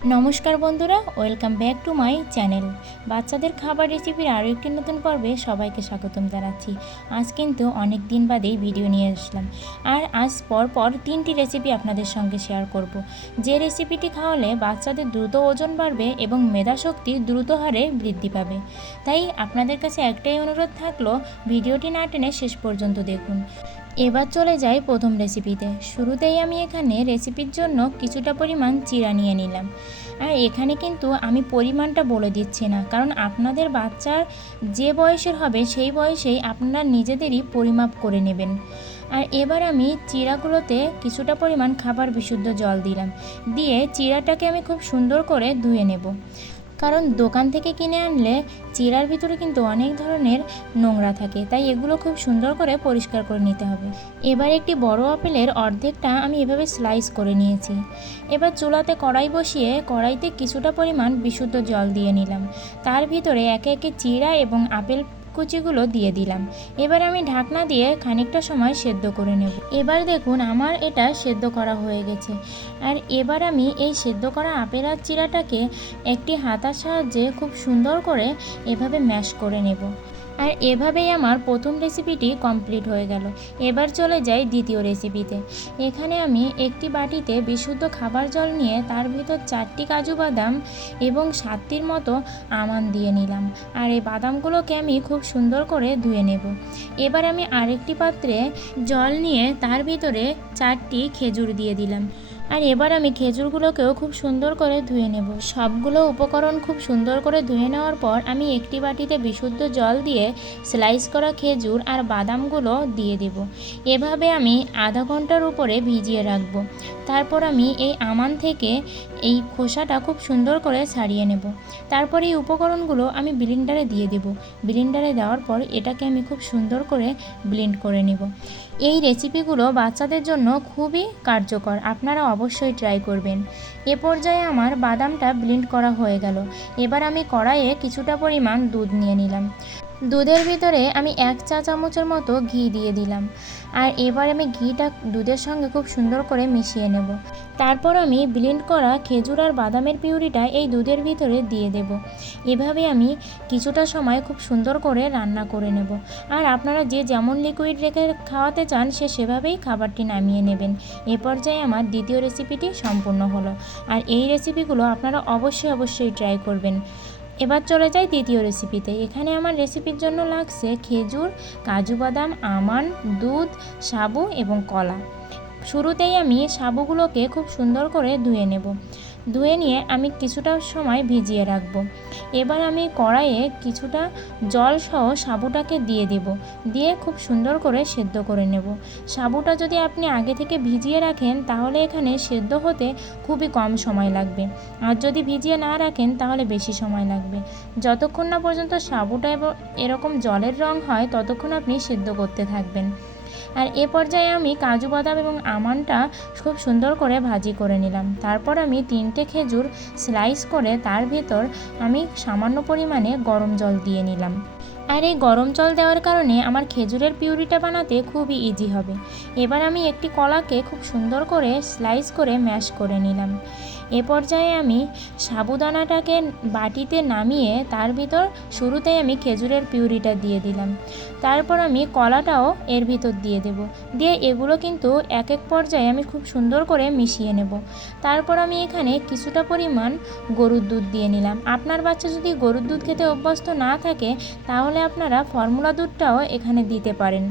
নমস্কার বন্ধুরা, welcome back to my channel. বাচ্চাদের খাবার রেসিপির আরও একটি নতুন পর্বে সবাইকে স্বাগতম জানাচ্ছি। আজ কিন্তু অনেক দিন বাদেই ভিডিও নিয়ে আসলাম। আর আজ পর পর তিনটি রেসিপি আপনাদের সঙ্গে শেয়ার করব। যে রেসিপিটি খাওয়ালে বাচ্চাদের দ্রুত ওজন বাড়বে এবং মেধাশক্তি দ্রুত হারে বৃদ্ধি পাবে। তাই আপনাদের কাছে একটাই অনুরোধ থাকল, ভিডিওটি না টেনে শেষ পর্যন্ত দেখুন। এবার চলে যাই প্রথম রেসিপিতে শুরুতেই আমি এখানে রেসিপির জন্য কিছুটা পরিমাণ চিরা নিয়ে নিলাম। আর এখানে কিন্তু আমি পরিমাণটা বলে দিচ্ছি না, কারণ আপনাদের বাচ্চার যে বয়সের হবে সেই বয়সেই আপনারা নিজেদেরই পরিমাপ করে নেবেন। আর এবার আমি চিরাগুলোতে কিছুটা পরিমাণ খাবার বিশুদ্ধ জল দিলাম। দিয়ে চিরাটাকে আমি খুব সুন্দর করে ধুয়ে নেব। কারণ দোকান থেকে কিনে আনলে চিরার ভিতরে কিন্তু অনেক ধরনের নোংরা থাকে। তাই এগুলো খুব সুন্দর করে পরিষ্কার করে নিতে হবে। এবার একটি বড় আপেলের অর্ধেকটা আমি এভাবে স্লাইস করে নিয়েছি। এবার চুলাতে কড়াই বসিয়ে কড়াইতে কিছুটা পরিমাণ বিশুদ্ধ জল দিয়ে নিলাম। তার ভিতরে একে একে চিরা এবং আপেল কুচিগুলো দিয়ে দিলাম। এবার আমি ঢাকনা দিয়ে খানিকটা সময় সেদ্ধ করে নেব। এবার দেখুন আমার এটা সেদ্ধ করা হয়ে গেছে। আর এবার আমি এই সেদ্ধ করা আপেল আর চিরাটাকে একটি হাতার সাহায্যে খুব সুন্দর করে এভাবে ম্যাশ করে নেব। আর এভাবেই আমার প্রথম রেসিপিটি কমপ্লিট হয়ে গেল। এবার চলে যাই দ্বিতীয় রেসিপিতে এখানে আমি একটি বাটিতে বিশুদ্ধ খাবার জল নিয়ে তার ভিতর চারটি কাজু বাদাম এবং সাতটির মতো আমান দিয়ে নিলাম। আর এই বাদামগুলোকে আমি খুব সুন্দর করে ধুয়ে নেব। এবার আমি আরেকটি পাত্রে জল নিয়ে তার ভিতরে চারটি খেজুর দিয়ে দিলাম। আর এবার আমি খেজুরগুলোকেও খুব সুন্দর করে ধুয়ে নেব। সবগুলো উপকরণ খুব সুন্দর করে ধুয়ে নেওয়ার পর আমি একটি বাটিতে বিশুদ্ধ জল দিয়ে স্লাইস করা খেজুর আর বাদামগুলো দিয়ে দেব। এভাবে আমি আধা ঘণ্টার উপরে ভিজিয়ে রাখব। তারপর আমি এই আমান থেকে এই খোসাটা খুব সুন্দর করে ছাড়িয়ে নেব। তারপর এই উপকরণগুলো আমি ব্লিন্ডারে দিয়ে দেব। ব্লিন্ডারে দেওয়ার পর এটাকে আমি খুব সুন্দর করে ব্লেন্ড করে নেব। এই রেসিপিগুলো বাচ্চাদের জন্য খুবই কার্যকর। আপনারা অবশ্যই ট্রাই করবেন। এ পর্যায়ে আমার বাদামটা ব্লেন্ড করা হয়ে গেল। এবার আমি কড়াইয়ে কিছুটা পরিমাণ দুধ নিয়ে নিলাম। দুধের ভিতরে আমি এক চা চামচের মতো ঘি দিয়ে দিলাম। আর এবার আমি ঘিটা দুধের সঙ্গে খুব সুন্দর করে মিশিয়ে নেব। তারপর আমি ব্লেন্ড করা খেজুর আর বাদামের পিউরিটা এই দুধের ভিতরে দিয়ে দেব। এভাবে আমি কিছুটা সময় খুব সুন্দর করে রান্না করে নেব। আর আপনারা যে যেমন লিকুইড রেখে খাওয়াতে চান, সে সেভাবেই খাবারটি নামিয়ে নেবেন। এ পর্যায়ে আমার দ্বিতীয় রেসিপিটি সম্পূর্ণ হলো। আর এই রেসিপিগুলো আপনারা অবশ্যই অবশ্যই ট্রাই করবেন। এবার চলে যাই দ্বিতীয় রেসিপিতে এখানে আমার রেসিপির জন্য লাগছে খেজুর, কাজু বাদাম, আমান, দুধ, সাবু এবং কলা। শুরুতেই আমি সাবুগুলোকে খুব সুন্দর করে ধুয়ে নেব। ধুয়ে নিয়ে আমি কিছুটা সময় ভিজিয়ে রাখব। এবার আমি কড়াইয়ে কিছুটা জল সহ সাবুটাকে দিয়ে দেব। দিয়ে খুব সুন্দর করে সেদ্ধ করে নেব। সাবুটা যদি আপনি আগে থেকে ভিজিয়ে রাখেন, তাহলে এখানে সেদ্ধ হতে খুবই কম সময় লাগবে। আর যদি ভিজিয়ে না রাখেন, তাহলে বেশি সময় লাগবে। যতক্ষণ না পর্যন্ত সাবুটা এরকম জলের রং হয়, ততক্ষণ আপনি সেদ্ধ করতে থাকবেন। আর এ পর্যায়ে আমি কাজু বাদাম এবং আমনটা খুব সুন্দর করে ভাজি করে নিলাম। তারপর আমি তিনটে খেজুর স্লাইস করে তার ভেতর আমি সামান্য পরিমাণে গরম জল দিয়ে নিলাম। আর এই গরম জল দেওয়ার কারণে আমার খেজুরের পিউরিটা বানাতে খুবই ইজি হবে। এবার আমি একটি কলাকে খুব সুন্দর করে স্লাইস করে ম্যাশ করে নিলাম। এ পর্যায়ে আমি সাবুদানাটাকে বাটিতে নামিয়ে তার ভিতর শুরুতেই আমি খেজুরের পিউরিটা দিয়ে দিলাম। তারপর আমি কলাটাও এর ভিতর দিয়ে দেব। দিয়ে এগুলো কিন্তু এক এক পর্যায়ে আমি খুব সুন্দর করে মিশিয়ে নেব। তারপর আমি এখানে কিছুটা পরিমাণ গরুর দুধ দিয়ে নিলাম। আপনার বাচ্চা যদি গরুর দুধ খেতে অভ্যস্ত না থাকে, তাহলে আপনারা ফর্মুলা দুধটাও এখানে দিতে পারেন।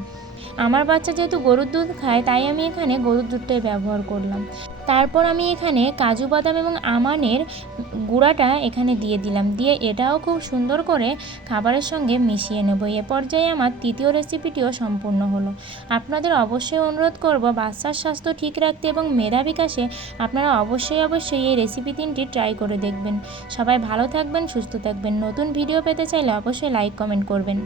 আমার বাচ্চা যেহেতু গরুর দুধ খায়, তাই আমি এখানে গরুর দুধটাই ব্যবহার করলাম। তারপর আমি এখানে কাজু বাদাম এবং আমানের গুঁড়াটা এখানে দিয়ে দিলাম। দিয়ে এটাও খুব সুন্দর করে খাবারের সঙ্গে মিশিয়ে নেব। এ পর্যায়ে আমার তৃতীয় রেসিপিটিও সম্পূর্ণ হলো। আপনাদের অবশ্যই অনুরোধ করব, বাচ্চার স্বাস্থ্য ঠিক রাখতে এবং মেধা বিকাশে আপনারা অবশ্যই অবশ্যই এই রেসিপি তিনটি ট্রাই করে দেখবেন। সবাই ভালো থাকবেন, সুস্থ থাকবেন। নতুন ভিডিও পেতে চাইলে অবশ্যই লাইক কমেন্ট করবেন।